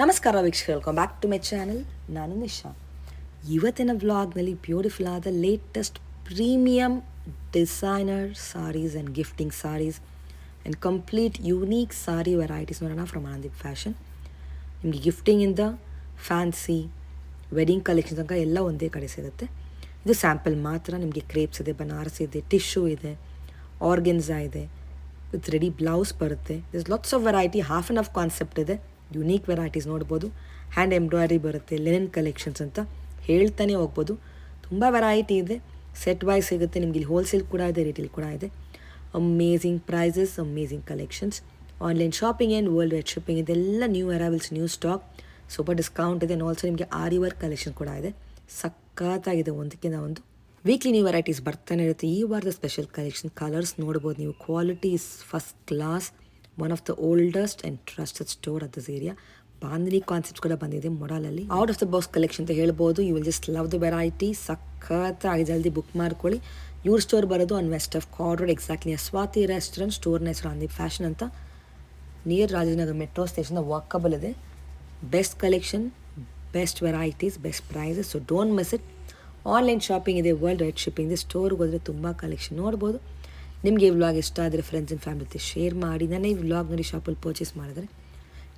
ನಮಸ್ಕಾರ ವೀಕ್ಷಕರು, welcome back to my channel. ನಾನು ನಿಶಾ. ಇವತ್ತಿನ ವ್ಲಾಗ್ನಲ್ಲಿ ಬ್ಯೂಟಿಫುಲ್ ಆದ latest premium designer saris and gifting saris and complete unique sari varieties ನೋಡೋಣ ಫ್ರಮ್ ಆನಂದೀಪ್ ಫ್ಯಾಷನ್. ನಿಮಗೆ ಗಿಫ್ಟಿಂಗಿಂದ ಫ್ಯಾನ್ಸಿ ವೆಡ್ಡಿಂಗ್ ಕಲೆಕ್ಷನ್ ತನಕ ಎಲ್ಲ ಒಂದೇ ಕಡೆ ಸಿಗುತ್ತೆ. ಇದು ಸ್ಯಾಂಪಲ್ ಮಾತ್ರ. ನಿಮಗೆ ಕ್ರೇಪ್ಸ್ ಇದೆ, ಬನಾರಸ್ ಇದೆ, ಟಿಶ್ಯೂ ಇದೆ, ಆರ್ಗೆನ್ಸಾ ಇದೆ, ವಿತ್ ರೆಡಿ ಬ್ಲೌಸ್ ಬರುತ್ತೆ. This lots of variety. Half and half concept ಇದೆ. ಯುನೀಕ್ ವೆರೈಟೀಸ್ ನೋಡ್ಬೋದು. ಹ್ಯಾಂಡ್ ಎಂಬ್ರಾಯ್ಡ್ರಿ ಬರುತ್ತೆ, ಲಿನನ್ ಕಲೆಕ್ಷನ್ಸ್ ಅಂತ ಹೇಳ್ತಾನೆ ಹೋಗ್ಬೋದು. ತುಂಬ ವೆರೈಟಿ ಇದೆ. ಸೆಟ್ ವೈಸ್ ಸಿಗುತ್ತೆ ನಿಮಗೆ. ಇಲ್ಲಿ ಹೋಲ್ಸೇಲ್ ಕೂಡ ಇದೆ, ರಿಟೇಲ್ ಕೂಡ ಇದೆ. Amazing prices, amazing collections. Online shopping and world wide shipping ಇದೆಲ್ಲ new arrivals, new stock, super discount ಇದೆ. ಆ್ಯಂಡ್ ಆಲ್ಸೋ ನಿಮಗೆ ಆರಿ ವರ್ಕ್ ಕಲೆಕ್ಷನ್ ಕೂಡ ಇದೆ. ಸಖತ್ತಾಗಿದೆ. ಒಂದಕ್ಕಿಂತ ಒಂದು ವೀಕ್ಲಿ ನ್ಯೂ ವೆರೈಟೀಸ್ ಬರ್ತಾನೆ ಇರುತ್ತೆ. ಈ ವಾರದ ಸ್ಪೆಷಲ್ ಕಲೆಕ್ಷನ್ ಕಲರ್ಸ್ ನೋಡ್ಬೋದು ನೀವು. Quality is first class. One of the oldest and trusted store at this area. Bandhani concept ಕೂಡ ಬಂದಿದೆ ಮೊಡಲಲ್ಲಿ. Out of the box collection ಅಂತ ಹೇಳ್ಬೋದು. You will just love the variety. ಸಖತ್ತಾಗಿ ಜಲ್ದಿ ಬುಕ್ ಮಾಡ್ಕೊಳ್ಳಿ. ಇವ್ರ ಸ್ಟೋರ್ ಬರೋದು on west of chord road, exactly Swathi restaurant. ಸ್ಟೋರ್ನ ಹೆಸರು ಆನಂದೀಪ್ ಫ್ಯಾಷನ್ ಅಂತ. Near Rajanagara metro station walkable ಇದೆ. Best collection, best varieties, best prices. So don't miss it. Online shopping ಇದೆ, ವರ್ಲ್ಡ್ ವೈಡ್ ಶಿಪ್ಪಿಂಗ್ ಇದೆ. ಸ್ಟೋರ್ಗೆ ಹೋದರೆ ತುಂಬ ಕಲೆಕ್ಷನ್ ನೋಡ್ಬೋದು. ನಿಮಗೆ ಈ ವ್ಲಾಗ್ ಇಷ್ಟ ಆದರೆ ಫ್ರೆಂಡ್ಸ್ ಆ್ಯಂಡ್ ಫ್ಯಾಮಿಲಿ ಜೊತೆ ಶೇರ್ ಮಾಡಿ. ನನ್ನ ಈ ವ್ಲಾಗ್ ನೋಡಿ ಶಾಪಲ್ಲಿ ಪರ್ಚೇಸ್ ಮಾಡಿದ್ರೆ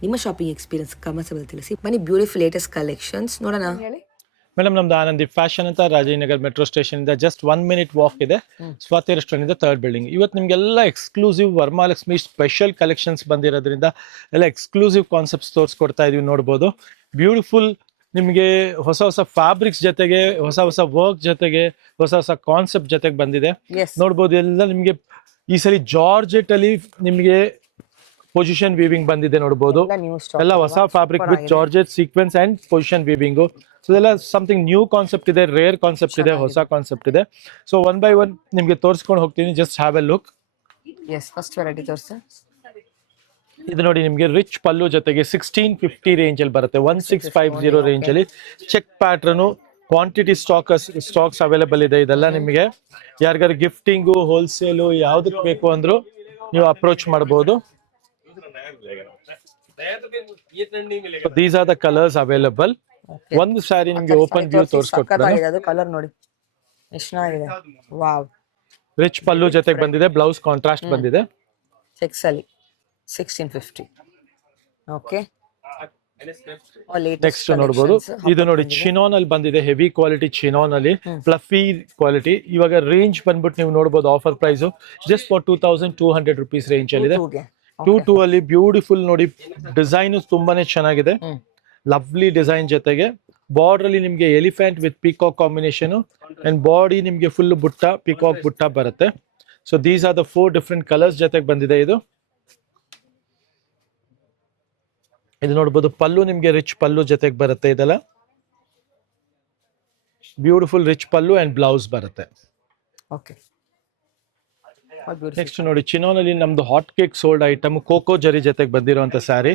ನಿಮ್ಮ ಶಾಪಿಂಗ್ ಎಕ್ಸ್ಪೀರಿಯನ್ಸ್ ಕಮೆಂಟ್ಸಲ್ಲಿ ತಿಳಿಸಿ. ಮನಿ ಬ್ಯೂಟಿಫುಲ್ ಲೇಟೆಸ್ಟ್ ಕಲೆಕ್ಷನ್ಸ್ ನೋಡೋಣ. ಮೇಡಮ್, ನಮ್ದು ಆನಂದೀಪ್ ಫ್ಯಾಷನ್ ಅಂತ ರಾಜನಗರ್ ಮೆಟ್ರೋ ಸ್ಟೇಷನ್ ಇಂದ ಜಸ್ಟ್ 1 minute ವಾಕ್ ಇದೆ. ಸ್ವಾತಿ ರೆಸ್ಟೋರೆಂಟ್ ಇಂದ 3rd ಬಿಲ್ಡಿಂಗ್. ಇವತ್ತು ನಿಮಗೆಲ್ಲ ಎಕ್ಸ್ಕ್ಲೂಸಿವ್ ವರಮಹಾಲಕ್ಷ್ಮಿ ಸ್ಪೆಷಲ್ ಕಲೆಕ್ಷನ್ಸ್ ಬಂದಿರೋದ್ರಿಂದ ಎಲ್ಲ ಎಕ್ಸ್ಕ್ಲೂಸಿವ್ ಕಾನ್ಸೆಪ್ಟ್ಸ್ ತೋರಿಸ್ಕೊಡ್ತಾ ಇದೀವಿ. ನೋಡ್ಬೋದು ಬ್ಯೂಟಿಫುಲ್. ನಿಮಗೆ ಹೊಸ ಹೊಸ ಫ್ಯಾಬ್ರಿಕ್ಸ್ ಜೊತೆಗೆ, ಹೊಸ ಹೊಸ ವರ್ಕ್ ಜೊತೆಗೆ, ಹೊಸ ಹೊಸ ಕಾನ್ಸೆಪ್ಟ್ ಜೊತೆಗೆ ಬಂದಿದೆ. ನೋಡ್ಬೋದು ಎಲ್ಲ ನಿಮಗೆ ಈ ಸರಿ ಜಾರ್ಜೆಟ್ ಅಲ್ಲಿ ನಿಮಗೆ ಪೊಸಿಷನ್ ವೀವಿಂಗ್ ಬಂದಿದೆ. ನೋಡ್ಬೋದು ಎಲ್ಲ ಹೊಸ fabric with georgette sequence and position weaving. So ಇದೆಲ್ಲ ಸಮಥಿಂಗ್ ನ್ಯೂ ಕಾನ್ಸೆಪ್ಟ್ ಇದೆ, ರೇರ್ ಕಾನ್ಸೆಪ್ಟ್ ಇದೆ, ಹೊಸ ಕಾನ್ಸೆಪ್ಟ್ ಇದೆ. ಸೊ 1 by 1 ನಿಮ್ಗೆ ತೋರಿಸ್ಕೊಂಡು ಹೋಗ್ತೀನಿ. Just have a look. First variety ತೋರಿಸಿ. ಇದು ನೋಡಿ, ನಿಮಗೆ ರಿಚ್ ಪಲ್ಲು ಜೊತೆಗೆ 1650 ರೇಂಜ್ ಅಲ್ಲಿ ಬರುತ್ತೆ. 1650 ರೇಂಜ್ ಅಲ್ಲಿ check pattern. Quantity stocks available ಇದೆ. ಇದೆಲ್ಲ ನಿಮಗೆ ಯಾರಿಗಾರು ಗಿಫ್ಟಿಂಗು, ಹೋಲ್ಸೇಲು ಯಾವ್ದಕ್ ಬೇಕು ಅಂದ್ರೂ ನೀವು ಅಪ್ರೋಚ್ ಮಾಡಬಹುದು. These are the colours available. ಒಂದು ಸ್ಯಾರಿ ನಿಮ್ಗೆ ಓಪನ್ ವ್ಯೂ ತೋರಿಸ್ಕೊಡ್ತೀನಿ. ಕಲರ್ ನೋಡಿ ಎಷ್ಟು ಚೆನ್ನಾಗಿದೆ. ವಾವ್. ರಿಚ್ ಪಲ್ಲು ಜೊತೆಗೆ ಬಂದಿದೆ, ಬ್ಲೌಸ್ ಕಾಂಟ್ರಾಸ್ಟ್ ಬಂದಿದೆ. ಚೆಕ್ಸ್ ಅಲ್ಲಿ 1650. ಓಕೆ. ನೆಕ್ಸ್ಟ್ ನೋಡಬಹುದು, ಇದು ನೋಡಿ ಚಿನಾನ್ ಅಲ್ಲಿ ಬಂದಿದೆ. ಹೆವಿ ಕ್ವಾಲಿಟಿ ಚಿನಾನ್ ಅಲ್ಲಿ, ಫ್ಲಫಿ ಕ್ವಾಲಿಟಿ. ಇವಾಗ ರೇಂಜ್ ಬಂದ್ಬಿಟ್ಟು ನೀವು ನೋಡಬಹುದು offer price just for 2200 rupees range ಅಲ್ಲಿ ಇದೆ. 22 ಅಲ್ಲಿ ಬ್ಯೂಟಿಫುಲ್ ನೋಡಿ. ಡಿಸೈನ್ ತುಂಬಾನೇ ಚೆನ್ನಾಗಿದೆ. ಲವ್ಲಿ ಡಿಸೈನ್ ಜೊತೆಗೆ ಬಾರ್ಡರ್ ಅಲ್ಲಿ ನಿಮ್ಗೆ elephant with peacock combination and body ನಿಮ್ಗೆ ಫುಲ್ ಬುಟ್ಟ, ಪಿಕಾಕ್ ಬುಟ್ಟ ಬರುತ್ತೆ. So these are the 4 different colours ಜೊತೆಗೆ ಬಂದಿದೆ. ಇದು ನೋಡ್ಬೋದು. ಪಲ್ಲು ನಿಮ್ಗೆ ರಿಚ್ ಪಲ್ಲು ಜೊತೆಗೆ ಬರುತ್ತೆ. ಇದೆಲ್ಲ beautiful rich pallu and blouse ಬರುತ್ತೆ. ನೆಕ್ಸ್ಟ್ ನೋಡಿ, ಚಿನಾನ್ ಅಲ್ಲಿ ನಮ್ದು hot cake sold item cocoa ಜರಿ ಜೊತೆಗೆ ಬಂದಿರುವಂತ ಸ್ಯಾರಿ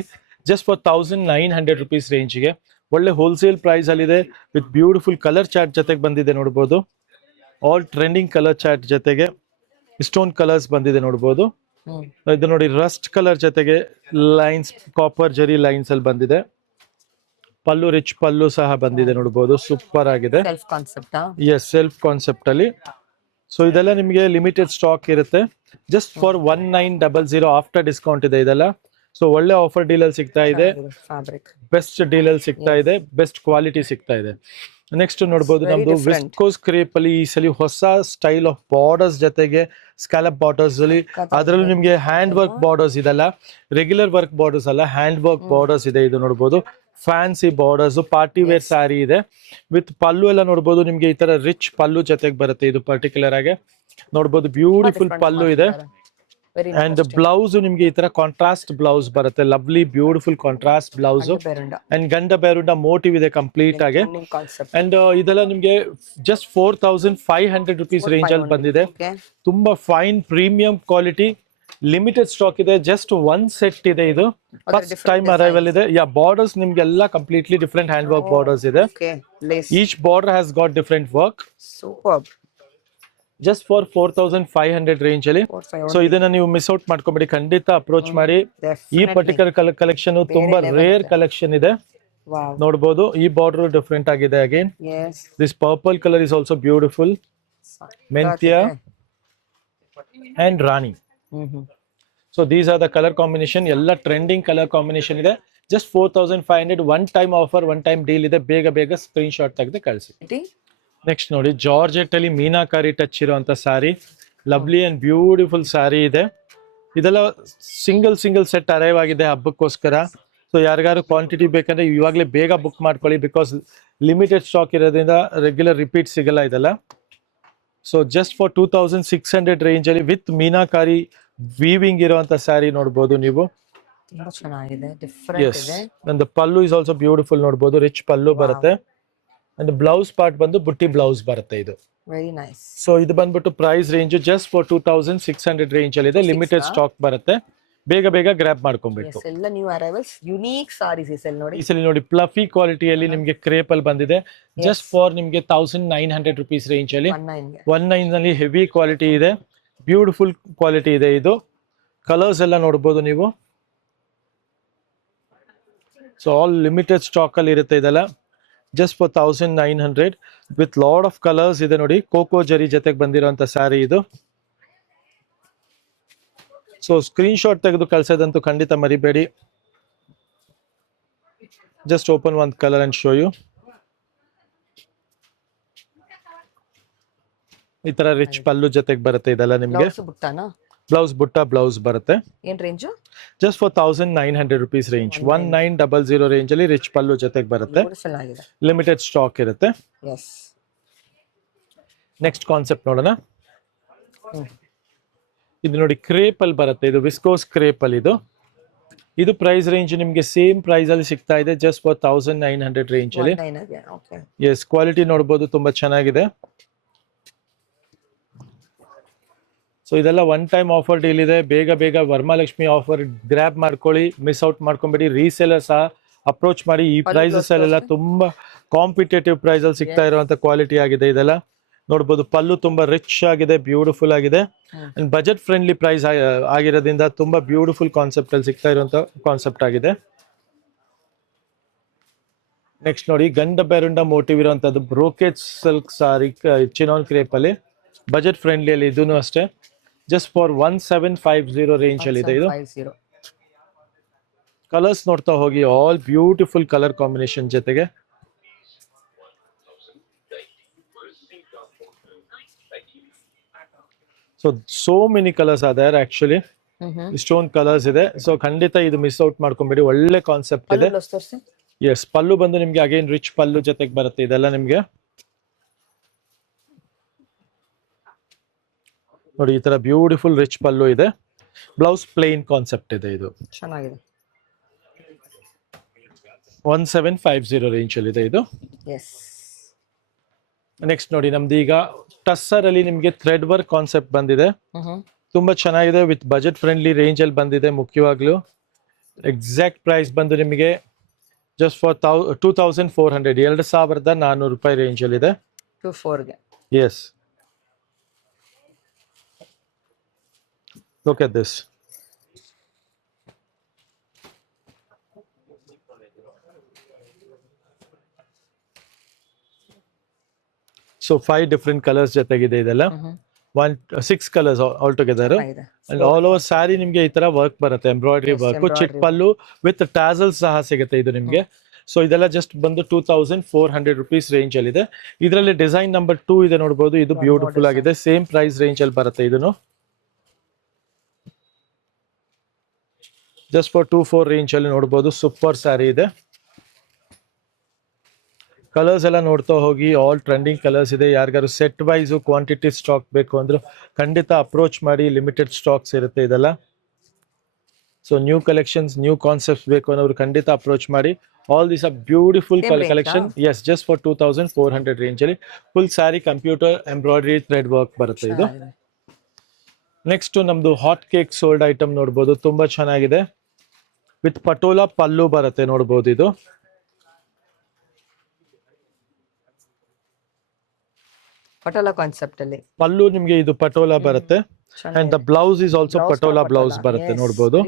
ಜಸ್ಟ್ ಫಾರ್ 1900 rupees ರೇಂಜ್ಗೆ. ಒಳ್ಳೆ ಹೋಲ್ಸೇಲ್ ಪ್ರೈಸ್ ಅಲ್ಲಿ ಇದೆ. ವಿತ್ ಬ್ಯೂಟಿಫುಲ್ ಕಲರ್ ಚಾರ್ಟ್ ಜೊತೆಗೆ ಬಂದಿದೆ. ನೋಡ್ಬೋದು ಆಲ್ ಟ್ರೆಂಡಿಂಗ್ ಕಲರ್ ಚಾರ್ಟ್ ಜೊತೆಗೆ ಸ್ಟೋನ್ ಕಲರ್ಸ್ ಬಂದಿದೆ. ನೋಡ್ಬೋದು ಇದು ನೋಡಿ, ರಸ್ಟ್ ಕಲರ್ ಜೊತೆಗೆ ಲೈನ್ಸ್, ಕಾಪರ್ ಜರಿ ಲೈನ್ಸ್ ಅಲ್ಲಿ ಬಂದಿದೆ. ಪಲ್ಲು ರಿಚ್ ಪಲ್ಲು ಸಹ ಬಂದಿದೆ. ನೋಡ್ಬೋದು ಸೂಪರ್ ಆಗಿದೆ. ಸೆಲ್ಫ್ ಕಾನ್ಸೆಪ್ಟ್ ಅಲ್ಲಿ. ಸೊ ಇದೆಲ್ಲ ನಿಮಗೆ ಲಿಮಿಟೆಡ್ ಸ್ಟಾಕ್ ಇರುತ್ತೆ. ಜಸ್ಟ್ ಫಾರ್ 1900 ಆಫ್ಟರ್ ಡಿಸ್ಕೌಂಟ್ ಇದೆ ಇದೆಲ್ಲ. ಸೊ ಒಳ್ಳೆ ಆಫರ್ ಡೀಲ್ ಅಲ್ಲಿ ಸಿಗ್ತಾ ಇದೆ. ಬೆಸ್ಟ್ ಡೀಲ್ ಅಲ್ಲಿ ಸಿಗ್ತಾ ಇದೆ. ಬೆಸ್ಟ್ ಕ್ವಾಲಿಟಿ ಸಿಗ್ತಾ ಇದೆ. ನೆಕ್ಸ್ಟ್ ನೋಡಬಹುದು, ನಮ್ದು ವಿಸ್ಕೋಸ್ ಕ್ರೇಪ್ ಅಲ್ಲಿ ಈ ಸಲ ಹೊಸ ಸ್ಟೈಲ್ ಆಫ್ ಬಾರ್ಡರ್ಸ್ ಜೊತೆಗೆ ಸ್ಕ್ಯಾಲಪ್ ಬಾರ್ಡರ್ಸ್ ಅಲ್ಲಿ, ಅದರಲ್ಲೂ ನಿಮ್ಗೆ ಹ್ಯಾಂಡ್ ವರ್ಕ್ ಬಾರ್ಡರ್ಸ್ ಇದೆಲ್ಲ. ರೆಗ್ಯುಲರ್ ವರ್ಕ್ ಬಾರ್ಡರ್ಸ್ ಅಲ್ಲ, ಹ್ಯಾಂಡ್ ವರ್ಕ್ ಬಾರ್ಡರ್ಸ್ ಇದೆ. ಇದು ನೋಡಬಹುದು fancy borders. Party wear sari ಇದೆ ವಿತ್ ಪಲ್ಲು ಎಲ್ಲ ನೋಡಬಹುದು. ನಿಮ್ಗೆ ಈ ತರ ರಿಚ್ ಪಲ್ಲು ಜೊತೆಗೆ ಬರುತ್ತೆ. ಇದು ಪರ್ಟಿಕ್ಯುಲರ್ ಆಗಿ ನೋಡಬಹುದು ಬ್ಯೂಟಿಫುಲ್ ಪಲ್ಲು ಇದೆ. ಅಂಡ್ ಬ್ಲೌಸ್ ನಿಮ್ಗೆ ಈ ತರ ಕಾಂಟ್ರಾಸ್ಟ್ ಬ್ಲೌಸ್ ಬರುತ್ತೆ. Lovely beautiful contrast blouse and Ganda Berunda motif ಇದೆ ಕಂಪ್ಲೀಟ್ ಆಗಿ. ಅಂಡ್ ಇದೆಲ್ಲ ನಿಮ್ಗೆ ಜಸ್ಟ್ 4500 rupees ರೇಂಜ್ ಅಲ್ಲಿ ಬಂದಿದೆ. ತುಂಬಾ fine premium quality, limited stock ಇದೆ. ಜಸ್ಟ್ 1 ಸೆಟ್ ಇದೆ. ಇದು ಫಸ್ಟ್ ಟೈಮ್ ಅರೈವಲ್ ಇದೆ. ಬಾರ್ಡರ್ಸ್ ನಿಮ್ಗೆಲ್ಲ completely different hand work borders ಇದೆ. Each border has got different work. Just for 4500 range ಅಲ್ಲಿ. 4,500 ಸೊ ಇದನ್ನ ನೀವು ಮಿಸ್ ಔಟ್ ಮಾಡ್ಕೊಂಬಿಡಿ, ಖಂಡಿತ ಅಪ್ರೋಚ್ ಮಾಡಿ. ಈ Definitely. ಪರ್ಟಿಕ್ಯುಲರ್ ಕಲೆಕ್ಷನ್ ತುಂಬಾ level ರೇರ್ ಇದೆ. ಕಲೆಕ್ಷನ್ ಇದೆ. Wow. ನೋಡಬಹುದು ಈ ಬಾರ್ಡರ್ ಡಿಫ್ರೆಂಟ್ ಆಗಿದೆ. Again Yes. This purple colour is also beautiful. ಮೆಂತ್ಯ ಅಂಡ್ ರಾಣಿ. So these are the colour combination, ಎಲ್ಲ ಟ್ರೆಂಡಿಂಗ್ ಕಲರ್ ಕಾಂಬಿನೇಷನ್ ಇದೆ. Just 4500 one time offer, one time deal ಇದೆ. ಬೇಗ ಬೇಗ ಸ್ಕ್ರೀನ್ ಶಾಟ್ ತೆಗೆದು ಕಳಿಸಿ. ನೆಕ್ಸ್ಟ್ ನೋಡಿ ಜಾರ್ಜೆಟ್ ಅಲ್ಲಿ ಮೀನಾಕಾರಿ ಟಚ್ ಇರುವಂತ sari, lovely and beautiful sari ಇದೆ. ಇದೆಲ್ಲ ಸಿಂಗಲ್ ಸೆಟ್ ಅರೈವ್ ಆಗಿದೆ ಹಬ್ಬಕ್ಕೋಸ್ಕರ. ಸೊ ಯಾರಿಗಾರು ಕ್ವಾಂಟಿಟಿ ಬೇಕಂದ್ರೆ ಇವಾಗಲೇ ಬೇಗ ಬುಕ್ ಮಾಡ್ಕೊಳ್ಳಿ, ಬಿಕಾಸ್ ಲಿಮಿಟೆಡ್ ಸ್ಟಾಕ್ ಇರೋದ್ರಿಂದ ರೆಗ್ಯುಲರ್ ರಿಪೀಟ್ ಸಿಗಲ್ಲ ಇದೆಲ್ಲ. ಸೊ ಜಸ್ಟ್ ಫಾರ್ 2600 ರೇಂಜ್ ಅಲ್ಲಿ ವಿತ್ ಮೀನಾಕಾರಿ ವೀವಿಂಗ್ ಇರುವಂತ ಸ್ಯಾರಿ ನೋಡಬಹುದು ನೀವು. ತುಂಬಾ ಚೆನ್ನಾಗಿದೆ, ಡಿಫರೆಂಟ್ ಎಸ್, ಇದೆ. And pallu is also beautiful ನೋಡಬಹುದು. ರಿಚ್ ಪಲ್ಲು ಬರುತ್ತೆ. ಅಂಡ್ ಬ್ಲೌಸ್ ಪಾರ್ಟ್ ಬಂದು ಬುಟ್ಟಿ ಬ್ಲೌಸ್ ಬರುತ್ತೆ ಇದು. Very nice. ಸೊ ಇದು ಬಂದ್ಬಿಟ್ಟು price range just for 2600 range ಅಲ್ಲಿ ಇದೆ. ಲಿಮಿಟೆಡ್ ಸ್ಟಾಕ್ ಬರುತ್ತೆ, ಬೇಗ ಬೇಗ ಗ್ರ್ಯಾಬ್ ಮಾಡ್ಕೊಬೇಕು. ಎಲ್ಲ ನ್ಯೂ ಅರೈವಲ್ಸ್, ಯುನೀಕ್ ಸಾರೀಸ್ ಈ ಸೆಲ್ ನೋಡಿ. ಈ ಸಲ ನೋಡಿ ಫ್ಲಫಿ ಕ್ವಾಲಿಟಿಯಲ್ಲಿ ನಿಮ್ಗೆ ಕ್ರೇಪ್ ಅಲ್ಲಿ ಬಂದಿದೆ. ಜಸ್ಟ್ ಫಾರ್ ನಿಮ್ಗೆ 1900 ರುಪೀಸ್ ರೇಂಜ್ ಅಲ್ಲಿ 19 ನಲ್ಲಿ ಹೆವಿ ಕ್ವಾಲಿಟಿ ಇದೆ, ಬ್ಯೂಟಿಫುಲ್ ಕ್ವಾಲಿಟಿ ಇದೆ. ಇದು ಕಲರ್ಸ್ ಎಲ್ಲ ನೋಡಬಹುದು ನೀವು. ಸೊ ಆಲ್ ಲಿಮಿಟೆಡ್ ಸ್ಟಾಕ್ ಅಲ್ಲಿ ಇರುತ್ತೆ ಇದೆಲ್ಲ. Just for 1900 with lot of colours ಇದೆ ನೋಡಿ. ಕೋಕೋ ಜರಿ ಜೊತೆಗೆ ಬಂದಿರುವಂತ ಸ್ಯಾರಿ ಇದು. ಸೊ ಸ್ಕ್ರೀನ್ ಶಾಟ್ ತೆಗೆದು ಕಳ್ಸೋದಂತೂ ಖಂಡಿತ ಮರಿಬೇಡಿ. Just open one colour and show you. ಈ ತರ ರಿಚ್ ಪಲ್ಲು ಜೊತೆಗೆ ಬರುತ್ತೆ ಇದೆಲ್ಲ ನಿಮ್ಗೆ. ಬ್ಲೌಸ್ ಬುಟ್ಟ ಬ್ಲೌಸ್ ಬರುತ್ತೆ. ಏನ್ range? Just for 1900 rupees range. 1900 range ಅಲ್ಲಿ ರಿಚ್ ಪಲ್ಲು ಜೊತೆಗೆ ಬರುತ್ತೆ. ಲಿಮಿಟೆಡ್ ಸ್ಟಾಕ್ ಇರುತ್ತೆ. ನೆಕ್ಸ್ಟ್ ಕಾನ್ಸೆಪ್ಟ್ ನೋಡೋಣ. ಇದು ನೋಡಿ ಕ್ರೇಪ್ ಅಲ್ಲಿ ಬರುತ್ತೆ. ಇದು ವಿಸ್ಕೋಸ್ ಕ್ರೇಪ್ ಅಲ್ಲಿ ಇದು ಪ್ರೈಸ್ ರೇಂಜ್ ನಿಮ್ಗೆ ಸೇಮ್ ಪ್ರೈಸ್ ಅಲ್ಲಿ ಸಿಗ್ತಾ ಇದೆ. ಜಸ್ಟ್ ಫಾರ್ 1900 ರೇಂಜ್ ಅಲ್ಲಿ. ಎಸ್, ಕ್ವಾಲಿಟಿ ನೋಡಬಹುದು, ತುಂಬಾ ಚೆನ್ನಾಗಿದೆ. ಸೊ ಇದೆಲ್ಲ ಒನ್ ಟೈಮ್ ಆಫರ್ ಡೀಲ್ ಇದೆ. ಬೇಗ ಬೇಗ ವರಮಹಾಲಕ್ಷ್ಮಿ ಆಫರ್ ಗ್ರ್ಯಾಬ್ ಮಾಡ್ಕೊಳ್ಳಿ, ಮಿಸ್ ಔಟ್ ಮಾಡ್ಕೊಂಬೇಡಿ. ರೀಸೇಲರ್ ಸಹ ಅಪ್ರೋಚ್ ಮಾಡಿ. ಈ ಪ್ರೈಸಸ್ ಅಲ್ಲೆಲ್ಲ ತುಂಬಾ ಕಾಂಪಿಟೇಟಿವ್ ಪ್ರೈಸ್ ಅಲ್ಲಿ ಸಿಗ್ತಾ ಇರುವಂತ ಕ್ವಾಲಿಟಿ ಆಗಿದೆ ಇದೆಲ್ಲ. ನೋಡಬಹುದು ಪಲ್ಲು ತುಂಬಾ ರಿಚ್ ಆಗಿದೆ, ಬ್ಯೂಟಿಫುಲ್ ಆಗಿದೆ. ಅಂಡ್ ಬಜೆಟ್ ಫ್ರೆಂಡ್ಲಿ ಪ್ರೈಸ್ ಆಗಿರೋದ್ರಿಂದ ತುಂಬಾ ಬ್ಯೂಟಿಫುಲ್ ಕಾನ್ಸೆಪ್ಟ್ ಅಲ್ಲಿ ಸಿಗ್ತಾ ಇರುವಂತ ಕಾನ್ಸೆಪ್ಟ್ ಆಗಿದೆ. ನೆಕ್ಸ್ಟ್ ನೋಡಿ ಗಂಡ ಬೆರುಂಡ ಮೋಟಿವ್ ಇರುವಂತದ್ದು ಬ್ರೋಕೇಜ್ ಸಿಲ್ಕ್ ಸಾರಿ ಚಿನಾನ್ ಕ್ರೇಪ್ ಅಲ್ಲಿ, ಬಜೆಟ್ ಫ್ರೆಂಡ್ಲಿ ಅಲ್ಲಿ ಇದೂ ಅಷ್ಟೇ. ಜಸ್ಟ್ ಫಾರ್ 1750 ರೇಂಜ್ ಅಲ್ಲಿ ಇದೆ ಇದು. ಕಲರ್ಸ್ ನೋಡ್ತಾ ಹೋಗಿ, ಆಲ್ ಬ್ಯೂಟಿಫುಲ್ ಕಲರ್ ಕಾಂಬಿನೇಷನ್ ಜೊತೆಗೆ. So many colours are there actually. ಇಷ್ಟೊಂದು ಕಲರ್ಸ್ ಇದೆ. ಸೊ ಖಂಡಿತ ಇದು ಮಿಸ್ ಔಟ್ ಮಾಡ್ಕೊಂಬೇಡಿ, ಒಳ್ಳೆ ಕಾನ್ಸೆಪ್ಟ್ ಇದೆ. ಎಸ್, ಪಲ್ಲು ಬಂದು ನಿಮ್ಗೆ ಅಗೇನ್ ರಿಚ್ ಪಲ್ಲು ಜೊತೆಗೆ ಬರುತ್ತೆ ಇದೆಲ್ಲ ನಿಮ್ಗೆ. ನೋಡಿ ಈ ತರ ಬ್ಯೂಟಿಫುಲ್ ರಿಚ್ ಪಲ್ಲು ಇದೆ. ಬ್ಲೌಸ್ ಪ್ಲೇನ್ ಕಾನ್ಸೆಪ್ಟ್ ಇದೆ. ಇದು ಚೆನ್ನಾಗಿದೆ. 1750 ರೇಂಜ್ ಅಲ್ಲಿ ಇದೆ ಇದು. ನೆಕ್ಸ್ಟ್ ನೋಡಿ ನಮ್ದು ಈಗ ಟಸ್ಸರ್ ಅಲ್ಲಿ ನಿಮ್ಗೆ ಥ್ರೆಡ್ ವರ್ಕ್ ಕಾನ್ಸೆಪ್ಟ್ ಬಂದಿದೆ. ತುಂಬಾ ಚೆನ್ನಾಗಿದೆ, ವಿತ್ ಬಜೆಟ್ ಫ್ರೆಂಡ್ಲಿ ರೇಂಜ್ ಅಲ್ಲಿ ಬಂದಿದೆ. ಮುಖ್ಯವಾಗ್ಲೂ ಎಕ್ಸಾಕ್ಟ್ ಪ್ರೈಸ್ ಬಂದು ನಿಮಗೆ ಜಸ್ಟ್ ಫಾರ್ 2400 2400 ರೂಪಾಯಿ ರೇಂಜ್ ಅಲ್ಲಿ ಇದೆ. Yes, look at this. So 5 different colors ಜೊತೆಗಿದೆ ಇದೆಲ್ಲ. 6 colors all together. And all over saree ನಿಮ್ಗೆ ಈ ತರ ವರ್ಕ್ ಬರುತ್ತೆ, embroidery work, chit pallu with tassels ಸಹ ಸಿಗುತ್ತೆ ಇದು ನಿಮ್ಗೆ. ಸೊ ಇದೆಲ್ಲ ಜಸ್ಟ್ ಬಂದು 2400 ರುಪೀಸ್ ರೇಂಜ್ ಅಲ್ಲಿ ಇದೆ. ಇದರಲ್ಲಿ ಡಿಸೈನ್ ನಂಬರ್ 2 ಇದೆ ನೋಡಬಹುದು. ಇದು ಬ್ಯೂಟಿಫುಲ್ ಆಗಿದೆ, ಸೇಮ್ ಪ್ರೈಸ್ ರೇಂಜ್ ಅಲ್ಲಿ ಬರುತ್ತೆ ಇದನ್ನು. ಜಸ್ಟ್ ಫಾರ್ 24 ರೇಂಜ್ ಅಲ್ಲಿ ನೋಡಬಹುದು. ಸೂಪರ್ ಸ್ಯಾರಿ ಇದೆ. ಕಲರ್ಸ್ ಎಲ್ಲ ನೋಡ್ತಾ ಹೋಗಿ, ಆಲ್ ಟ್ರೆಂಡಿಂಗ್ ಕಲರ್ಸ್ ಇದೆ. ಯಾರಿಗಾರು ಸೆಟ್ ವೈಸ್ ಕ್ವಾಂಟಿಟಿ ಸ್ಟಾಕ್ ಬೇಕು ಅಂದ್ರೆ ಖಂಡಿತ ಅಪ್ರೋಚ್ ಮಾಡಿ, ಲಿಮಿಟೆಡ್ ಸ್ಟಾಕ್ಸ್ ಇರುತ್ತೆ ಇದೆಲ್ಲ. So new collections, new concepts ಬೇಕು ಅನ್ನೋರು ಖಂಡಿತ ಅಪ್ರೋಚ್ ಮಾಡಿ. All this are beautiful collection. Yes, just for 2400 range ಅಲ್ಲಿ full sari computer embroidery thread work ಬರುತ್ತೆ ಇದು. ನೆಕ್ಸ್ಟ್ ನಮ್ದು ಹಾಟ್ ಕೇಕ್ ಸೋಲ್ಡ್ ಐಟಮ್ ನೋಡಬಹುದು, ತುಂಬಾ ಚೆನ್ನಾಗಿದೆ. ವಿತ್ ಪಟೋಲಾ ಪಲ್ಲು ಬರುತ್ತೆ ನೋಡಬಹುದು ಇದು. ಪಟೋಲಾ ಕಾನ್ಸೆಪ್ಟ್ ಅಲ್ಲಿ ಪಲ್ಲು ನಿಮ್ಗೆ ಇದು ಪಟೋಲಾ ಬರುತ್ತೆ and the blouse is also patola blouse ಬರುತ್ತೆ ನೋಡ್ಬೋದು.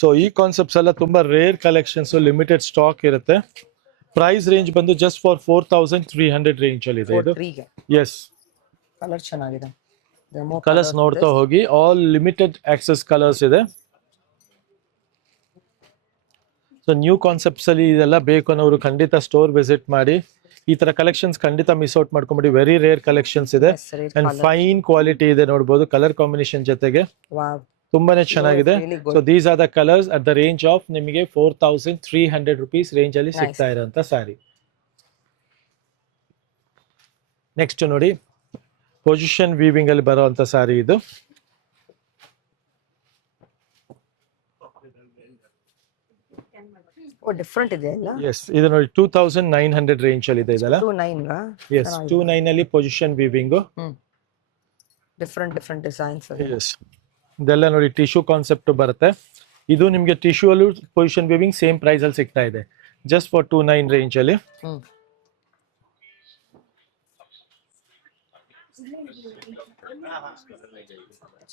ಸೊ ಈ ಕಾನ್ಸೆಪ್ಟ್ಸ್ ಎಲ್ಲ ತುಂಬಾ ರೇರ್ ಕಲೆಕ್ಷನ್ಸ್, ಲಿಮಿಟೆಡ್ ಸ್ಟಾಕ್ ಇರುತ್ತೆ. ಪ್ರೈಸ್ ರೇಂಜ್ ಬಂದು ಜಸ್ಟ್ ಫಾರ್ 4300 ರೇಂಜ್ ಅಲ್ಲಿ ಇದೆ ಇದು. ಎಸ್, ಕಲರ್ ಚೆನ್ನಾಗಿದೆ. ಕಲರ್ಸ್ ನೋಡ್ತಾ ಹೋಗಿ, ಆಲ್ ಲಿಮಿಟೆಡ್ ಆಕ್ಸೆಸ್ ಕಲರ್ಸ್ ಇದೆ. ಸೊ ನ್ಯೂ ಕಾನ್ಸೆಪ್ಟ್ಸ್ ಅಲ್ಲಿ ಇದೆಲ್ಲ ಬೇಕು ಅನ್ನೋರು ಖಂಡಿತ ಸ್ಟೋರ್ ವಿಸಿಟ್ ಮಾಡಿ. ಈ ತರ ಕಲೆಕ್ಷನ್ಸ್ ಖಂಡಿತ ಮಿಸ್ ಔಟ್ ಮಾಡ್ಕೊಂಬಿಡಿ. ವೆರಿ ರೇರ್ ಕಲೆಕ್ಷನ್ಸ್ ಇದೆ ಅಂಡ್ ಫೈನ್ ಕ್ವಾಲಿಟಿ ಇದೆ ನೋಡ್ಬೋದು. ಕಲರ್ ಕಾಂಬಿನೇಷನ್ ಜೊತೆಗೆ ತುಂಬಾನೇ ಚೆನ್ನಾಗಿದೆ. So these are the colours at the range of ನಿಮಗೆ 4300 rupees ರೇಂಜ್ ಅಲ್ಲಿ ಸಿಗ್ತಾ ಇರೋಂತ ಸ್ಯಾರಿ. ನೆಕ್ಸ್ಟ್ ನೋಡಿ, ಪೊಸಿಷನ್ ವೀವಿಂಗ್ ಅಲ್ಲಿ ಬರುವಂತ ಸ್ಯಾರಿ ಇದು. ಡಿಫರೆಂಟ್ ಇದೆ ಅಲ್ಲ? ಎಸ್, ಇದು ನೋಡಿ 2900 ರೇಂಜ್ ಅಲ್ಲಿ ಇದೆ ಇದೆಲ್ಲ. 29 ಎಸ್, 29 ಅಲ್ಲಿ position weaving. Different designs. Yes, ಇದೆಲ್ಲ ನೋಡಿ ಟಿಶ್ಯೂ ಕಾನ್ಸೆಪ್ಟ್ ಬರುತ್ತೆ. ಇದು ನಿಮಗೆ ಟಿಶ್ಯೂ ಅಲ್ಲೂ ಪೊಸಿಷನ್ ವೀವಿಂಗ್ ಸೇಮ್ ಪ್ರೈಸ್ ಅಲ್ಲಿ ಸಿಗ್ತಾ ಇದೆ, ಜಸ್ಟ್ ಫಾರ್ 29 ರೇಂಜ್ ಅಲ್ಲಿ.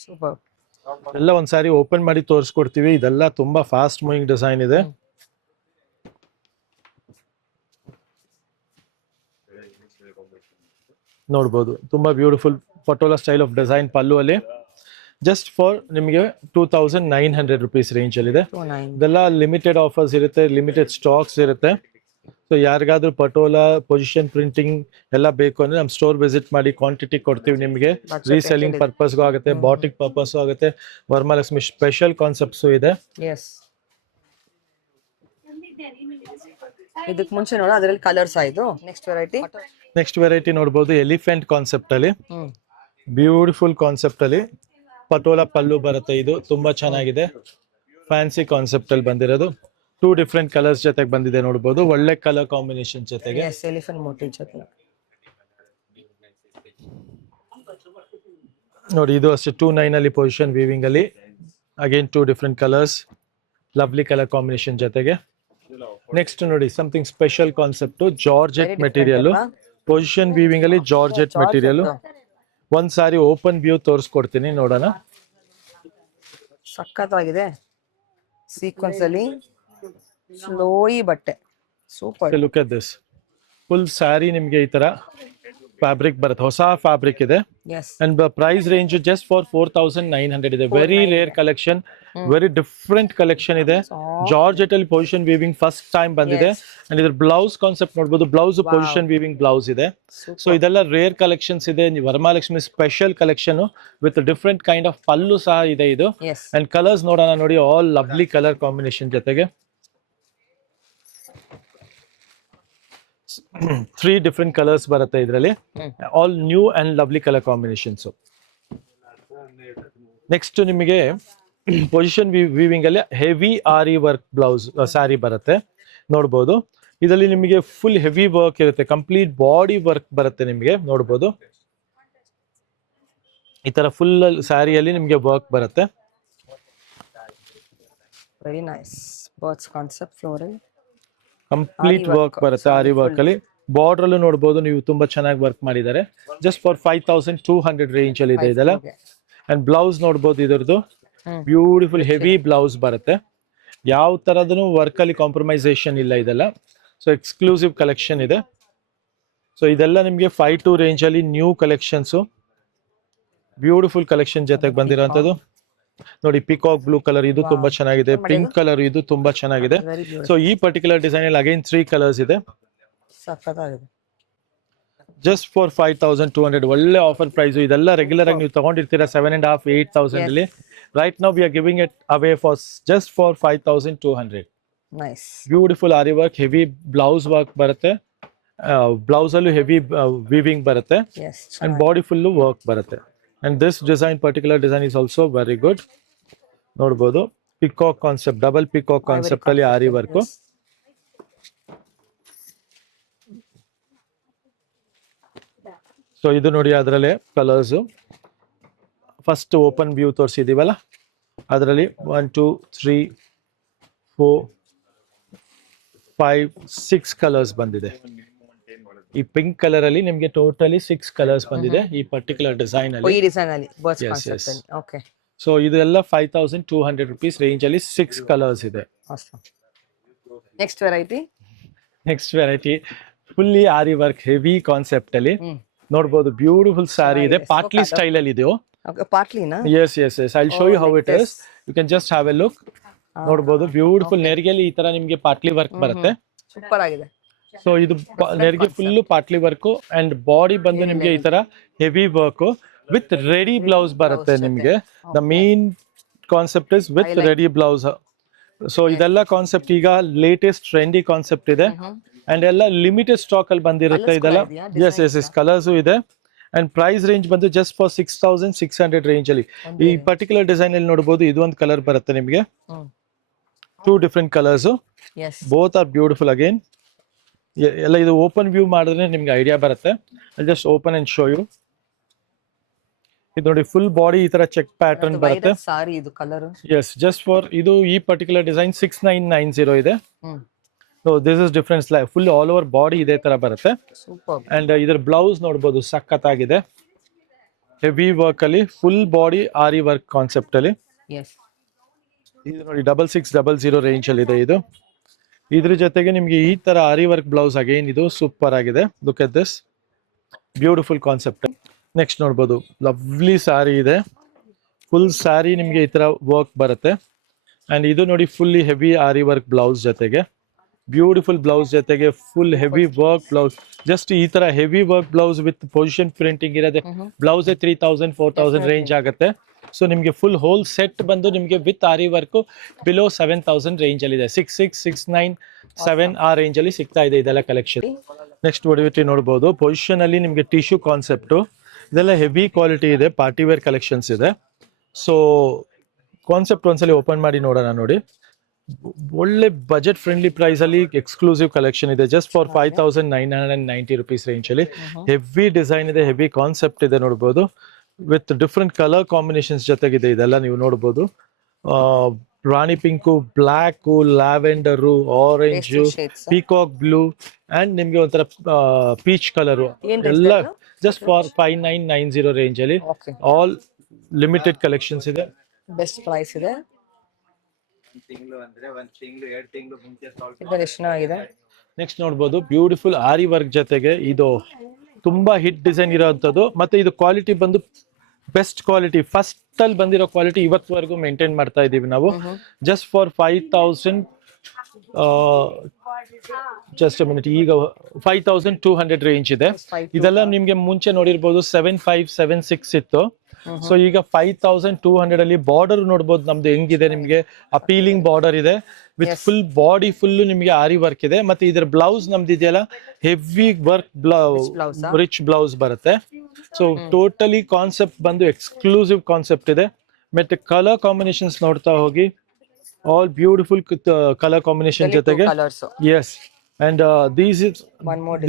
ಸೂಪರ್. ಎಲ್ಲ ಒಂದ್ಸಾರಿ ಓಪನ್ ಮಾಡಿ ತೋರಿಸ್ಕೊಡ್ತೀವಿ. ಇದೆಲ್ಲ ತುಂಬಾ ಫಾಸ್ಟ್ ಮೂವಿಂಗ್ ಡಿಸೈನ್ ಇದೆ. ನೋಡ್ಬೋದು, ತುಂಬಾ beautiful Patola style of design pallu ಅಲ್ಲಿ. ಜಸ್ಟ್ ಫಾರ್ ನಿಮಗೆ 2900 rupees ರೇಂಜ್ ಅಲ್ಲಿ ಇದೆ. ಇದೆಲ್ಲ ಲಿಮಿಟೆಡ್ ಆಫರ್ಸ್ ಇರುತ್ತೆ, ಲಿಮಿಟೆಡ್ ಸ್ಟಾಕ್ಸ್ ಇರುತ್ತೆ. ಸೊ ಯಾರಿಗಾದ್ರೂ ಪಟೋಲಾ ಪೊಸಿಷನ್ ಪ್ರಿಂಟಿಂಗ್ ಎಲ್ಲ ಬೇಕು ಅಂದ್ರೆ ನಮ್ಮ ಸ್ಟೋರ್ ವಿಸಿಟ್ ಮಾಡಿ, ಕ್ವಾಂಟಿಟಿ ಕೊಡ್ತೀವಿ ನಿಮಗೆ. ರೀಸೆಲ್ಲಿಂಗ್ ಪರ್ಪಸ್ಗೂ ಆಗುತ್ತೆ, ಬಾಟಿಕ್ ಪರ್ಪಸ್ ಆಗುತ್ತೆ. ವರಮಹಾಲಕ್ಷ್ಮಿ ಸ್ಪೆಷಲ್ ಕಾನ್ಸೆಪ್ಟ್ಸ್ ಇದೆ. ಇದಕ್ಕೆ ಮುಂಚೆ ನೋಡ ಅದರಲ್ಲಿ ಕಲರ್ಸ್ ಆಯ್ತು. ನೆಕ್ಸ್ಟ್ ವೆರೈಟಿ ನೋಡಬಹುದು, ಎಲಿಫೆಂಟ್ ಕಾನ್ಸೆಪ್ಟ್ ಅಲ್ಲಿ. ಬ್ಯೂಟಿಫುಲ್ ಕಾನ್ಸೆಪ್ಟ್ ಅಲ್ಲಿ ಪಟೋಲಾ ಪಲ್ಲು ಬರುತ್ತೆ. ಇದು ತುಂಬಾ ಚೆನ್ನಾಗಿದೆ, ಫ್ಯಾನ್ಸಿ ಕಾನ್ಸೆಪ್ಟ್ ಅಲ್ಲಿ ಬಂದಿರೋದು. 2 ಡಿಫ್ರೆಂಟ್ ಕಲರ್ಸ್ ಜೊತೆಗೆ ಬಂದಿದೆ ನೋಡಬಹುದು, ಒಳ್ಳೆ ಕಲರ್ ಕಾಂಬಿನೇಷನ್ ಜೊತೆಗೆ. ಎಲಿಫೆಂಟ್ ಮೋಟಿವ್ ಜೊತೆ ನೋಡಿ, ಇದು ಅಷ್ಟೇ 29 ಅಲ್ಲಿ ಪೊಸಿಷನ್ ವೀವಿಂಗ್ ಅಲ್ಲಿ. Again 2 different colours, lovely colour combination ಜೊತೆಗೆ. ನೆಕ್ಸ್ಟ್ ನೋಡಿ, something special concept, georgette material. Position weaving ಅಲ್ಲಿ ಜಾರ್ಜೆಟ್ ಮೆಟೀರಿಯಲ್. ಒಂದ್ ಸಾರಿ ಓಪನ್ ವ್ಯೂ ತೋರಿಸ್ಕೊಡ್ತೀನಿ, ನೋಡೋಣ. ಸಖತ್ತಾಗಿದೆ. ಸೀಕ್ವೆನ್ಸ್ ಅಲ್ಲಿ ಫ್ಲೋಯಿ ಬಟ್ಟೆ, super. Look at this, full sari ನಿಮ್ಗೆ ಈ ತರ ಫ್ಯಾಬ್ರಿಕ್ ಬರುತ್ತೆ, ಹೊಸ ಫ್ಯಾಬ್ರಿಕ್ ಇದೆ. And price range just for 4900 ಇದೆ. Very rare collection, very different collection ಇದೆ. ಜಾರ್ಜೆಟ್ ಅಲ್ಲಿ ಪೊಸಿಷನ್ ವೀವಿಂಗ್ ಫಸ್ಟ್ ಟೈಮ್ ಬಂದಿದೆ. ಅಂಡ್ ಇದ್ರ ಬ್ಲೌಸ್ ಕಾನ್ಸೆಪ್ಟ್ ನೋಡಬಹುದು, ಬ್ಲೌಸ್ ಪೊಸಿಷನ್ ವೀವಿಂಗ್ ಬ್ಲೌಸ್ ಇದೆ. ಸೊ ಇದೆಲ್ಲ ರೇರ್ ಕಲೆಕ್ಷನ್ಸ್ ಇದೆ. Varamahalakshmi special collection with different kind of pallu ಸಹ ಇದೆ ಇದು. ಅಂಡ್ ಕಲರ್ಸ್ ನೋಡೋಣ, ನೋಡಿ, ಆಲ್ ಲವ್ಲಿ ಕಲರ್ ಕಾಂಬಿನೇಷನ್ ಜೊತೆಗೆ. 3 ಡಿಫ್ರೆಂಟ್ ಕಲರ್ಸ್ ಬರುತ್ತೆ ಇದರಲ್ಲಿ, all new and lovely colour combinations. Next ನಿಮಗೆ ಪೊಸಿಷನ್ ವೀವಿಂಗ್ ಅಲ್ಲಿ heavy aari work blouse sari ಬರುತ್ತೆ ನೋಡ್ಬೋದು. ಇದರಲ್ಲಿ ನಿಮಗೆ ಫುಲ್ ಹೆವಿ ವರ್ಕ್ ಇರುತ್ತೆ, ಕಂಪ್ಲೀಟ್ ಬಾಡಿ ವರ್ಕ್ ಬರುತ್ತೆ ನಿಮಗೆ ನೋಡ್ಬೋದು. ಈ ತರ ಫುಲ್ ಸ್ಯಾರಿಯಲ್ಲಿ ನಿಮಗೆ ವರ್ಕ್ ಬರುತ್ತೆ. Very nice birds concept, floral complete work ಬರುತ್ತೆ ಆರಿ ವರ್ಕ್ ಅಲ್ಲಿ. ಬಾರ್ಡರ್ ಅಲ್ಲೂ ನೋಡಬಹುದು ನೀವು, ತುಂಬಾ ಚೆನ್ನಾಗಿ ವರ್ಕ್ ಮಾಡಿದ್ದಾರೆ. ಜಸ್ಟ್ ಫಾರ್ 5200 ರೇಂಜ್ ಅಲ್ಲಿ ಇದೆ ಇದೆಲ್ಲ. ಅಂಡ್ ಬ್ಲೌಸ್ ನೋಡಬಹುದು, ಇದರದ್ದು ಬ್ಯೂಟಿಫುಲ್ ಹೆವಿ ಬ್ಲೌಸ್ ಬರುತ್ತೆ. ಯಾವ ತರದನು ವರ್ಕ್ ಅಲ್ಲಿ ಕಾಂಪ್ರಮೈಸೇಷನ್ ಇಲ್ಲ ಇದೆಲ್ಲ. ಸೊ ಎಕ್ಸ್ಕ್ಲೂಸಿವ್ ಕಲೆಕ್ಷನ್ ಇದೆ. ಸೊ ಇದೆಲ್ಲ ನಿಮಗೆ 52 ರೇಂಜ್ ಅಲ್ಲಿ ನ್ಯೂ ಕಲೆಕ್ಷನ್ಸ್, ಬ್ಯೂಟಿಫುಲ್ ಕಲೆಕ್ಷನ್ ಜೊತೆಗೆ ಬಂದಿರೋಂಥದ್ದು. ನೋಡಿ, ಪಿಕಾಕ್ ಬ್ಲೂ ಕಲರ್ ಇದು ತುಂಬಾ ಚೆನ್ನಾಗಿದೆ, ಪಿಂಕ್ ಕಲರ್ ಇದು ತುಂಬಾ ಚೆನ್ನಾಗಿದೆ. ಸೊ ಈ ಪರ್ಟಿಕ್ಯುಲರ್ ಡಿಸೈನ್ ಅಲ್ಲಿ ಅಗೈನ್ 3 ಕಲರ್ಸ್ ಇದೆ. ಜಸ್ಟ್ ಫಾರ್ 5200, ಒಳ್ಳೆ ಆಫರ್ ಪ್ರೈಸ್. ಇದೆಲ್ಲ ರೆಗ್ಯುಲರ್ ಆಗಿ ನೀವು ತಗೊಂಡಿರ್ತೀರಾ 7,500-8,000 ಅಲ್ಲಿ. Right now we are giving it away for just for 5200. Nice, beautiful aari work, heavy blouse work ಬರುತ್ತೆ. ಬ್ಲೌಸ್ ಅಲ್ಲೂ ಹೆವಿ ವೀವಿಂಗ್ ಬರುತ್ತೆ ಅಂಡ್ ಬಾಡಿ ಫುಲ್ ವರ್ಕ್ ಬರುತ್ತೆ. And this design, particular design is also very good. ನೋಡಬಹುದು, peacock concept, double peacock concept ಅಲ್ಲಿ ಆರಿ work. So ಇದು ನೋಡಿ, ಅದರಲ್ಲೇ colours. First open view ತೋರಿಸಿದೀವಲ್ಲ, ಅದರಲ್ಲಿ 1 2 3 4 5 6 ಕಲರ್ಸ್ ಬಂದಿದೆ. ಈ ಪಿಂಕ್ ಕಲರ್ ಅಲ್ಲಿ ನಿಮ್ಗೆ ಟೋಟಲಿ 6 ಕಲರ್ಸ್ ಬಂದಿದೆ ಈ ಪರ್ಟಿಕ್ಯುಲರ್ ಡಿಸೈನ್ ಅಲ್ಲಿ. ಈ ಡಿಸೈನ್ ಅಲ್ಲಿ ಬರ್ಡ್ಸ್ Yes, ಕಾನ್ಸೆಪ್ಟ್ yes. ಅಲ್ಲಿ. ಓಕೆ, ಸೊ ಇದೆಲ್ಲ 5200 ರುಪೀಸ್ ರೇಂಜ್ ಅಲ್ಲಿ 6 ಕಲರ್ಸ್ ಇದೆ. Next variety. Next variety fully aari work heavy concept ಅಲ್ಲಿ ನೋಡ್ಬೋದು. ಬ್ಯೂಟಿಫುಲ್ ಸ್ಯಾರಿ ಇದೆ, ಪಾಟ್ಲಿ ಸ್ಟೈಲ್ ಅಲ್ಲಿ ಇದೆ. ಪಾಟ್ಲಿನಾ? Yes yes yes, I show you how it is. You can just have a look. ನೋಡ್ಬೋದು ಬ್ಯೂಟಿಫುಲ್ ನೆರಿಗೆಯಲ್ಲಿ ಈ ತರ ನಿಮ್ಗೆ ಪಾಟ್ಲಿ ವರ್ಕ್ ಬರುತ್ತೆ. ಸೂಪರ್ ಆಗಿದೆ. ಸೊ ಇದು ನೆರಿಗೆ full patli work and body ಬಂದು ನಿಮ್ಗೆ ಈ ತರ heavy work with ready blouse ಬರುತ್ತೆ ನಿಮ್ಗೆ. The main concept is with ready blouse. So ಇದೆಲ್ಲ ಕಾನ್ಸೆಪ್ಟ್ ಈಗ ಲೇಟೆಸ್ಟ್ ಟ್ರೆಂಡಿ ಕಾನ್ಸೆಪ್ಟ್ ಇದೆ ಅಂಡ್ ಎಲ್ಲ ಲಿಮಿಟೆಡ್ ಸ್ಟಾಕ್ ಅಲ್ಲಿ ಬಂದಿರುತ್ತೆ ಇದೆಲ್ಲ. ಎಸ್ ಎಸ್ ಎಸ್, ಕಲರ್ಸ್ ಇದೆ ಅಂಡ್ ಪ್ರೈಸ್ ರೇಂಜ್ ಬಂದು ಜಸ್ಟ್ ಫಾರ್ 6600 ರೇಂಜ್ ಅಲ್ಲಿ. ಈ ಪರ್ಟಿಕ್ಯುಲರ್ ಡಿಸೈನ್ ಅಲ್ಲಿ ನೋಡಬಹುದು, ಇದು ಒಂದು ಕಲರ್ ಬರುತ್ತೆ ನಿಮ್ಗೆ, 2 different colours, both are beautiful again. ಎಲ್ಲ ಇದು ಓಪನ್ ವ್ಯೂ ಮಾಡಿದ್ರೆ ನಿಮ್ಗೆ ಐಡಿಯಾ ಬರುತ್ತೆ. I just open and show you. ಇದು ನೋಡಿ ಫುಲ್ ಬಾಡಿ ಈ ತರ ಚೆಕ್ ಪ್ಯಾಟರ್ನ್ ಬರುತ್ತೆ. ಸಾರಿ ಇದು ಕಲರ್. ಎಸ್, ಜಸ್ಟ್ ಫಾರ್ ಇದು ಈ ಪರ್ಟಿಕ್ಯುಲರ್ ಡಿಸೈನ್ 6990 ಇದೆ. So this is difference, full all over body ಇದೇ ತರ ಬರುತ್ತೆ. ಅಂಡ್ ಇದ್ರ ಬ್ಲೌಸ್ ನೋಡಬಹುದು ಸಖತ್ತಾಗಿದೆ, ಹೆವಿ ವರ್ಕ್ ಅಲ್ಲಿ ಫುಲ್ ಬಾಡಿ ಆರಿ ವರ್ಕ್ ಕಾನ್ಸೆಪ್ಟ್ ಅಲ್ಲಿ. ಇದು ನೋಡಿ 6600 ರೇಂಜ್ ಅಲ್ಲಿ ಇದೆ ಇದು. ಇದ್ರ ಜೊತೆಗೆ ನಿಮ್ಗೆ ಈ ತರ ಆರಿ ವರ್ಕ್ ಬ್ಲೌಸ್ ಅಗೇನ್ ಇದು ಸೂಪರ್ ಆಗಿದೆ. Look at this beautiful concept. Next ನೋಡ್ಬೋದು ಲವ್ಲಿ ಸ್ಯಾರಿ ಇದೆ, ಫುಲ್ ಸ್ಯಾರಿ ನಿಮ್ಗೆ ಈ ತರ ವರ್ಕ್ ಬರುತ್ತೆ ಅಂಡ್ ಇದು ನೋಡಿ fully heavy aari work blouse ಜೊತೆಗೆ ಬ್ಯೂಟಿಫುಲ್ ಬ್ಲೌಸ್ ಜೊತೆಗೆ full heavy work blouse. Just ಈ ತರ heavy work blouse with position printing ಇರೋದೆ ಬ್ಲೌಸ್ 3000 4000 ರೇಂಜ್ ಆಗುತ್ತೆ. ಸೊ ನಿಮ್ಗೆ ಫುಲ್ ಹೋಲ್ ಸೆಟ್ ಬಂದು ನಿಮ್ಗೆ with aari work below 7000 range ಅಲ್ಲಿ ಇದೆ. 6669 ಆ ರೇಂಜ್ ಅಲ್ಲಿ ಸಿಗ್ತಾ ಇದೆ ಇದೆಲ್ಲ ಕಲೆಕ್ಷನ್. ನೆಕ್ಸ್ಟ್ ಒಡವಿಟಿ ನೋಡಬಹುದು, ಪೊಸಿಷನ್ ಅಲ್ಲಿ ನಿಮ್ಗೆ ಟಿಶ್ಯೂ ಕಾನ್ಸೆಪ್ಟ್, ಇದೆಲ್ಲ ಹೆವಿ ಕ್ವಾಲಿಟಿ ಇದೆ, ಪಾರ್ಟಿ ವೇರ್ ಕಲೆಕ್ಷನ್ಸ್ ಇದೆ. ಸೊ ಕಾನ್ಸೆಪ್ಟ್ ಒಂದ್ಸಲಿ ಓಪನ್ ಮಾಡಿ ನೋಡೋಣ. ನೋಡಿ ಒಳ್ಳೆ ಬಜೆಟ್ ಫ್ರೆಂಡ್ಲಿ ಪ್ರೈಸ್ ಅಲ್ಲಿ ಎಕ್ಸ್ಕ್ಲೂಸಿವ್ ಕಲೆಕ್ಷನ್ ಇದೆ, ಜಸ್ಟ್ ಫಾರ್ 5990 ರುಪೀಸ್ ರೇಂಜ್ ಅಲ್ಲಿ. ಹೆವಿ ಡಿಸೈನ್ ಇದೆ, ಹೆವಿ ಕಾನ್ಸೆಪ್ಟ್ ಇದೆ ನೋಡಬಹುದು, ವಿತ್ ಡಿಫ್ರೆಂಟ್ ಕಲರ್ ಕಾಂಬಿನೇಷನ್ಸ್ ಜೊತೆಗಿದೆ ಇದೆಲ್ಲ ನೀವು ನೋಡಬಹುದು. Rani pink, black, lavender, orange, peacock blue and ನಿಮ್ಗೆ ಒಂಥರ ಪೀಚ್ ಕಲರ್ ಎಲ್ಲ ಜಸ್ಟ್ ಫಾರ್ 5990 ರೇಂಜ್ ಅಲ್ಲಿ. ಆಲ್ ಲಿಮಿಟೆಡ್ ಕಲೆಕ್ಷನ್ಸ್ ಇದೆ, ಬೆಸ್ಟ್ ಪ್ರೈಸ್ ಇದೆ. ನೆಕ್ಸ್ಟ್ ನೋಡಬಹುದು ಬ್ಯೂಟಿಫುಲ್ ಆರಿ ವರ್ಕ್ ಜೊತೆಗೆ ಇದು ತುಂಬಾ ಹಿಟ್ ಡಿಸೈನ್ ಇರೋಂಥದ್ದು. ಮತ್ತೆ ಇದು ಕ್ವಾಲಿಟಿ ಬಂದು ಬೆಸ್ಟ್ ಕ್ವಾಲಿಟಿ, ಫಸ್ಟ್ ಅಲ್ಲಿ ಬಂದಿರೋ ಕ್ವಾಲಿಟಿ ಇವತ್ತುವರೆಗೂ ಮೇಂಟೈನ್ ಮಾಡ್ತಾ ಇದೀವಿ ನಾವು. ಜಸ್ಟ್ ಫಾರ್ 5000 ಜಸ್ಟ್ ಮಿನಿಟ್, ಈಗ 5200 ರೇಂಜ್ ಇದೆ. ಇದೆಲ್ಲ ನಿಮ್ಗೆ ಮುಂಚೆ ನೋಡಿರ್ಬೋದು 7576 ಇತ್ತು. ಸೊ ಈಗ 5200 ಅಲ್ಲಿ ಬಾರ್ಡರ್ ನೋಡ್ಬೋದು ನಮ್ದು ಹೆಂಗಿದೆ, ನಿಮ್ಗೆ ಅಪೀಲಿಂಗ್ ಬಾರ್ಡರ್ ಇದೆ ವಿತ್ ಫುಲ್ ಬಾಡಿ ಫುಲ್ ನಿಮ್ಗೆ ಆರಿ ವರ್ಕ್ ಇದೆ. ಮತ್ತೆ ಇದ್ರ ಬ್ಲೌಸ್ ನಮ್ದು ಇದೆಯಲ್ಲ heavy work blouse, rich blouse ಬರುತ್ತೆ. ಸೊ ಟೋಟಲಿ ಕಾನ್ಸೆಪ್ಟ್ ಬಂದು ಎಕ್ಸ್ಕ್ಲೂಸಿವ್ ಕಾನ್ಸೆಪ್ಟ್ ಇದೆ. ಮತ್ತೆ ಕಲರ್ ಕಾಂಬಿನೇಷನ್ಸ್ ನೋಡ್ತಾ ಹೋಗಿ, ಆಲ್ ಬ್ಯೂಟಿಫುಲ್ ಕಲರ್ ಕಾಂಬಿನೇಷನ್ ಜೊತೆಗೆ. Yes, and this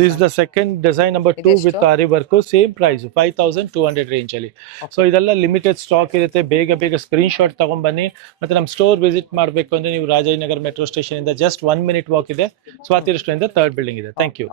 is the second design number 2 with ari work, same price 5200 range ಅಲ್ಲಿ. ಸೊ ಇದೆಲ್ಲ limited stock ಇರುತ್ತೆ, ಬೇಗ ಸ್ಕ್ರೀನ್ ಶಾಟ್ ತಗೊಂಡ್ ಬನ್ನಿ. ಮತ್ತೆ ನಮ್ಮ ಸ್ಟೋರ್ ವಿಸಿಟ್ ಮಾಡಬೇಕು ಅಂದ್ರೆ ನೀವು ರಾಜಾಜಿನಗರ್ ಮೆಟ್ರೋ ಸ್ಟೇಷನ್ ಇಂದ ಜಸ್ಟ್ 1 minute ವಾಕ್ ಇದೆ, ಸ್ವಾತಿ ರೆಸ್ಟೋರೆಂಟ್ 3rd ಬಿಲ್ಡಿಂಗ್ ಇದೆ. Thank you.